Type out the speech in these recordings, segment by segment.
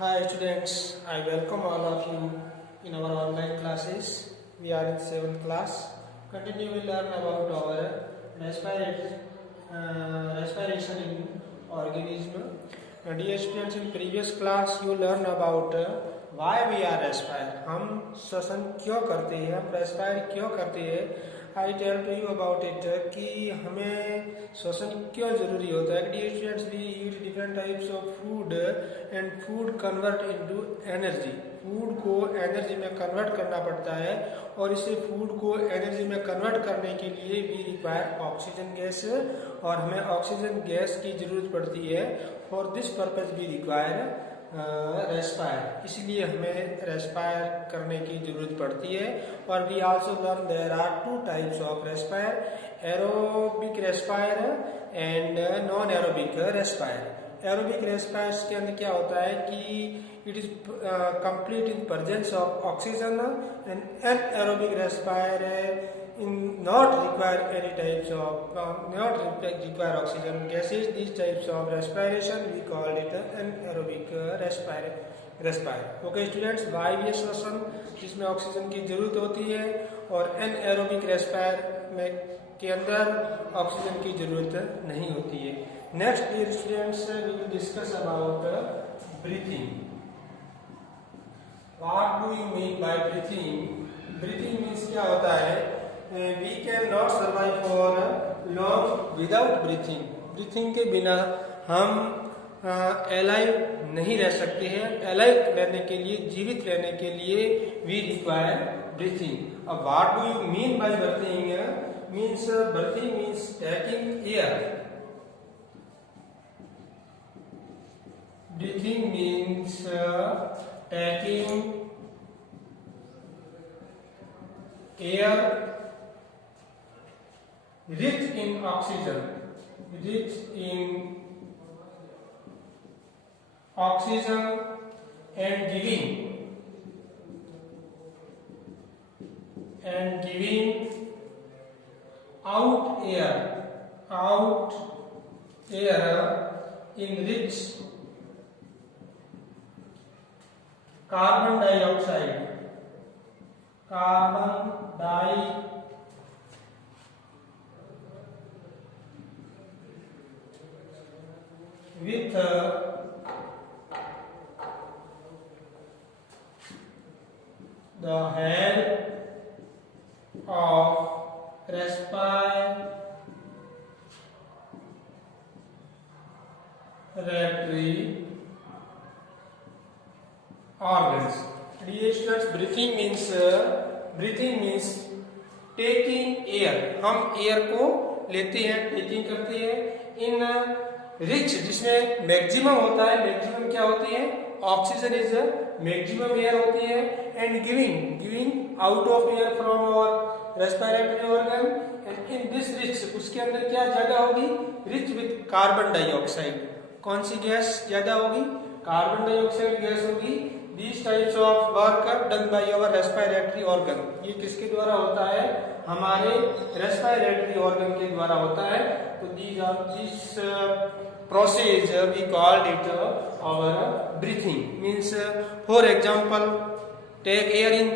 Hi students, I welcome all of you in our online classes. We are in 7th class. Continue we learn about our respiration in organism. Dear students, in previous class you learn about why we are respire. हम श्वसन क्यों करते हैं, हम रेस्पायर क्यों करते हैं. I tell to you about it कि हमें श्वसन क्यों जरूरी होता है. Dear students, we eat different types of food and food convert into energy. Food को एनर्जी में कन्वर्ट करना पड़ता है और इसे फूड को एनर्जी में कन्वर्ट करने के लिए वी रिक्वायर ऑक्सीजन गैस और हमें ऑक्सीजन गैस की जरूरत पड़ती है. For this purpose we require respire. इसलिए हमें रेस्पायर करने की जरूरत पड़ती है. और we also learn there are two types of respire, aerobic respire and non aerobic respire. Aerobic respire के अंदर क्या होता है कि it is complete in presence of oxygen and aerobic respire in not require any types of not require oxygen gases. These types of respiration we call it anaerobic respire. Okay students, वायवीय श्वसन जिसमें ऑक्सीजन की जरूरत होती है और anaerobic respire में के अंदर ऑक्सीजन की जरूरत नहीं होती है. Next dear students, we will discuss about breathing. What do you mean by breathing? Breathing means क्या होता है? We cannot survive for long without breathing. Breathing के बिना हम अलाइव नहीं रह सकते हैं. अलाइव रहने के लिए, जीवित रहने के लिए वी रिक्वायर ब्रीथिंग. अब what do you mean by breathing? Breathing means taking air. Breathing means taking air rich in oxygen, rich in oxygen and giving out air in rich carbon dioxide with the help of respiratory organs. Dear students, breathing means taking air. हम एयर को लेते हैं, टेकिंग करते हैं. इन रिच जिसमें मैक्सिमम होता है, मैक्सिमम क्या होती है? ऑक्सीजन इज मैक्सिमम एयर होती है. And giving out of air from our respiratory organ. And in this rich, उसके अंदर क्या ज्यादा होगी? Rich with carbon dioxide. कौन सी गैस ज्यादा होगी? कार्बन डाइऑक्साइड गैस होगी. These types of work are done by our respiratory organ. ये किसके द्वारा होता है? हमारे रेस्पिरेटरी ऑर्गन के द्वारा होता है. तो this process we called it our breathing. Means for example, take air in.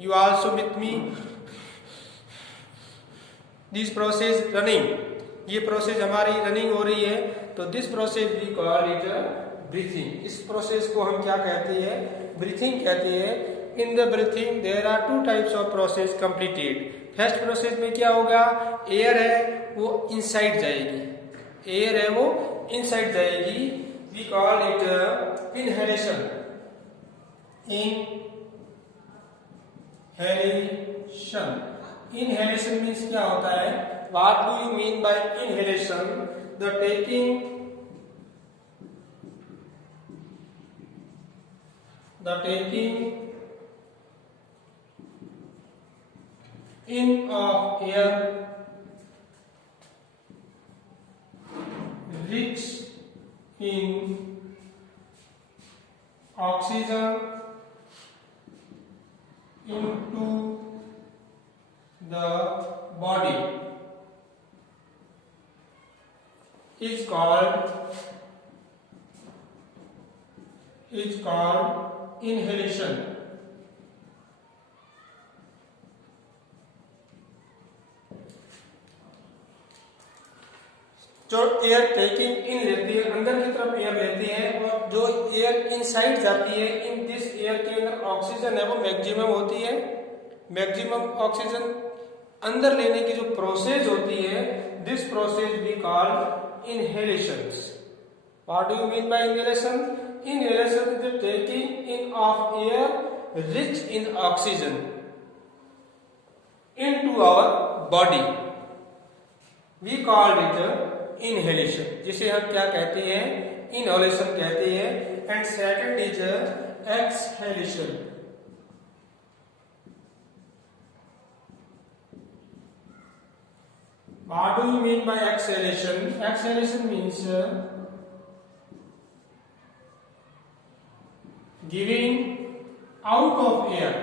You also with me. This process running. ये प्रोसेस हमारी रनिंग हो रही है. तो this process we call it breathing. इस प्रोसेस को हम क्या कहते हैं? ब्रीथिंग कहते हैं. In the breathing there are two types of process completed. First process में क्या होगा? एयर है वो इनसाइड जाएगी. एयर है वो इनसाइड जाएगी. We call it inhalation. Inhalation means क्या होता है? What do you mean by inhalation? The taking in of air rich in oxygen into the body is called is called inhalation. जो एयर टेकिंग इन लेती है, अंदर की तरफ एयर लेती है, और जो एयर इनसाइड जाती है, इन दिस एयर के अंदर ऑक्सीजन है वो मैक्सिमम होती है। मैक्सिमम ऑक्सीजन अंदर लेने की जो प्रोसेस होती है, this process we call inhalations. What do you mean by inhalation? Inhalation is the taking in of air rich in oxygen into our body. We called it inhalation, जिसे हम क्या कहते हैं? Inhalation कहते हैं. And second is exhalation. What do you mean by exhalation? Exhalation means giving out of air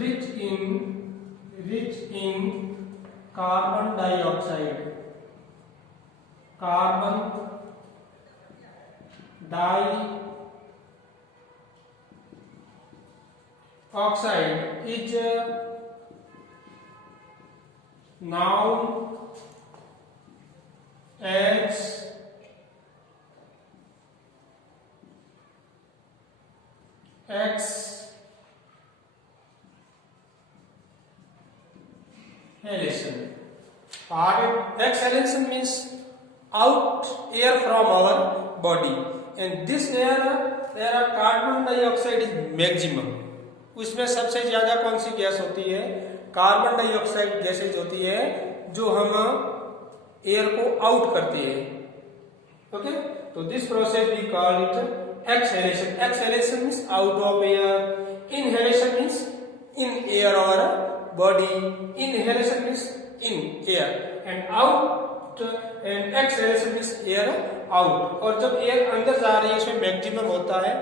rich in carbon dioxide. Carbon dioxide is known as exhalation. Exhalation means out air from our body, and this air there are carbon dioxide is maximum. उसमें सबसे ज्यादा कौन सी गैस होती है? Carbon dioxide gases होती है जो हम एयर को आउट करते हैं. ओके, तो this process we call it exhalation. Exhalation means out of air. Inhalation means in air or body. Inhalation means in air, and out and exhalation means air out. और जब एयर अंदर जा रही है इसमें मैक्सिमम होता है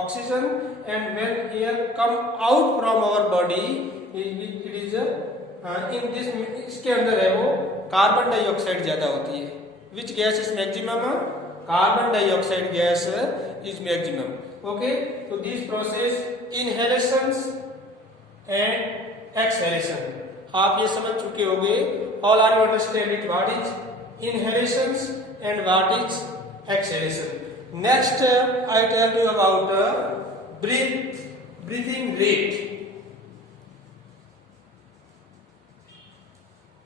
oxygen, and when air come out from our body it is in this, इसके अंदर है वो कार्बन डाइऑक्साइड ज्यादा होती है. Which gas is maximum? Carbon dioxide gas is maximum. Okay, so these process inhalations and exhalation आप ये समझ चुके होंगे. All are you understand it? What is inhalations and what is exhalation? Next I tell you about breathing rate.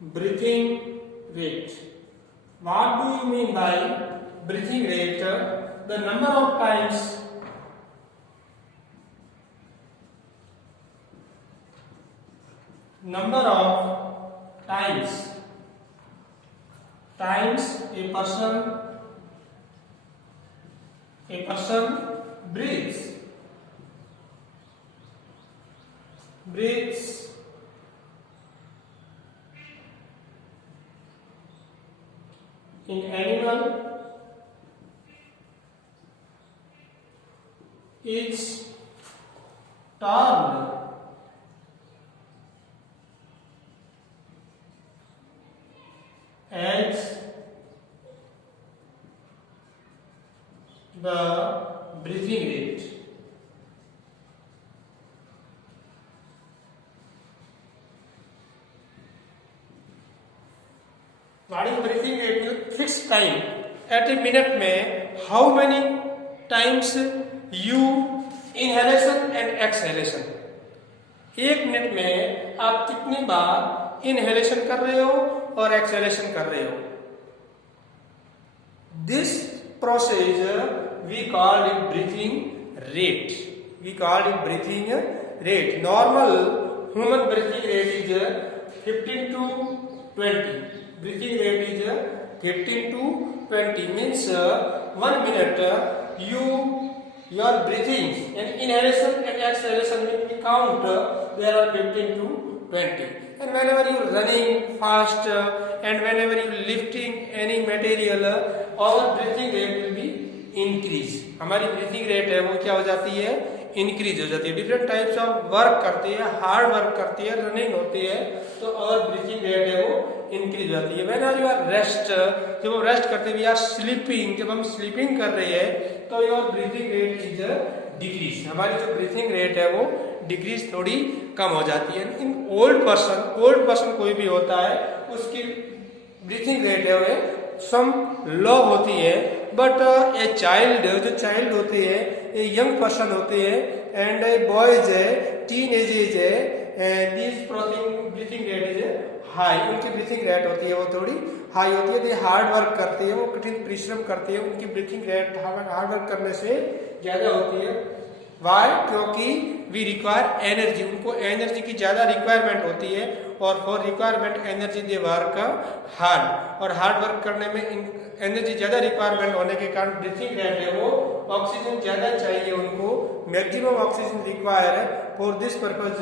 Breathing rate. What do you mean by breathing rate? The number of times a person breathes in animal is termed as the breathing rate. What is breathing rate? Fixed time at a minute में how many times you inhalation and exhalation. एक मिनट में आप कितनी बार इनहेलेशन कर रहे हो और एक्सहेलेशन कर रहे हो. This process we called it breathing rate. Normal human breathing rate is 15 to 20. Breathing rate is 15 to 20 means 1 minute your breathing and inhalation and exhalation will be count. There are 15 to 20. And whenever you running fast and whenever you lifting any material, our breathing rate will be increase. हमारी breathing rate है वो क्या हो जाती है? इंक्रीज हो जाती है। डिफरेंट टाइप्स ऑफ वर्क करते हैं, हार्ड वर्क करती है, रनिंग होती है, तो और ब्रीथिंग रेट है वो इंक्रीज हो जाती है। When are you are rest, जब वो रेस्ट करते हुए आर स्लीपिंग, जब हम स्लीपिंग कर रहे हैं तो your breathing rate is decrease, हमारी जो ब्रीथिंग रेट है वो डिक्रीज थोड़ी कम हो जाती है। इन ओल्ड पर्सन कोई भी होता है उसकी ब्रीथिंग रेट है वो सम लो होती है, बट ए चाइल्ड, जो चाइल्ड होते हैं, ए यंग पर्सन होते हैं एंड ए बॉयज है, टीन एज है, this breathing rate is high, उनकी ब्रीथिंग रेट होती है वो थोड़ी हाई होती है। दे हार्ड वर्क करते हैं, वो कठिन परिश्रम करते हैं, उनकी ब्रीथिंग रेट हार्ड वर्क करने से ज्यादा होती है। वाई? क्योंकि वी रिक्वायर एनर्जी, उनको एनर्जी की ज्यादा रिक्वायरमेंट होती है और for requirement energy they work hard, और हार्ड वर्क करने में एनर्जी ज्यादा रिक्वायरमेंट होने के कारण ब्रीथिंग रेट है वो ऑक्सीजन ज्यादा चाहिए उनको, मैक्सिमम ऑक्सीजन रिक्वायर है, for this purpose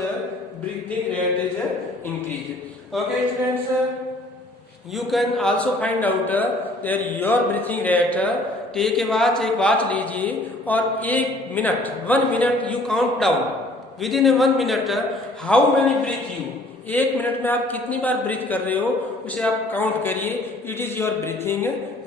breathing rate is increase. Okay students, you can also find out that your breathing rate, take a watch, एक वॉच लीजिए और 1 minute you count down, within 1 minute how many breath you, 1 minute में आप कितनी बार ब्रीथ कर रहे हो उसे आप काउंट करिए, it is your breathing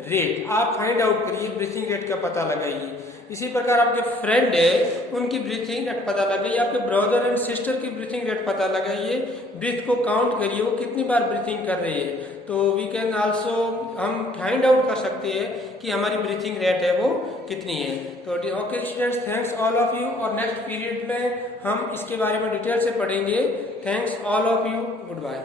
rate. आप फाइंड आउट करिए, ब्रीथिंग रेट का पता लगाइए। इसी प्रकार आपके फ्रेंड है उनकी ब्रीथिंग रेट पता लगाइए, आपके ब्रदर एंड सिस्टर की ब्रीथिंग रेट पता लगाइए, ब्रीथ को काउंट करिए वो कितनी बार ब्रीथिंग कर रही है, तो वी कैन आल्सो, हम फाइंड आउट कर सकते हैं कि हमारी ब्रीथिंग रेट है वो कितनी है। तो okay students, thanks all of you, और नेक्स्ट पीरियड में हम इसके बारे में डिटेल से पढ़ेंगे। Thanks all of you, good bye.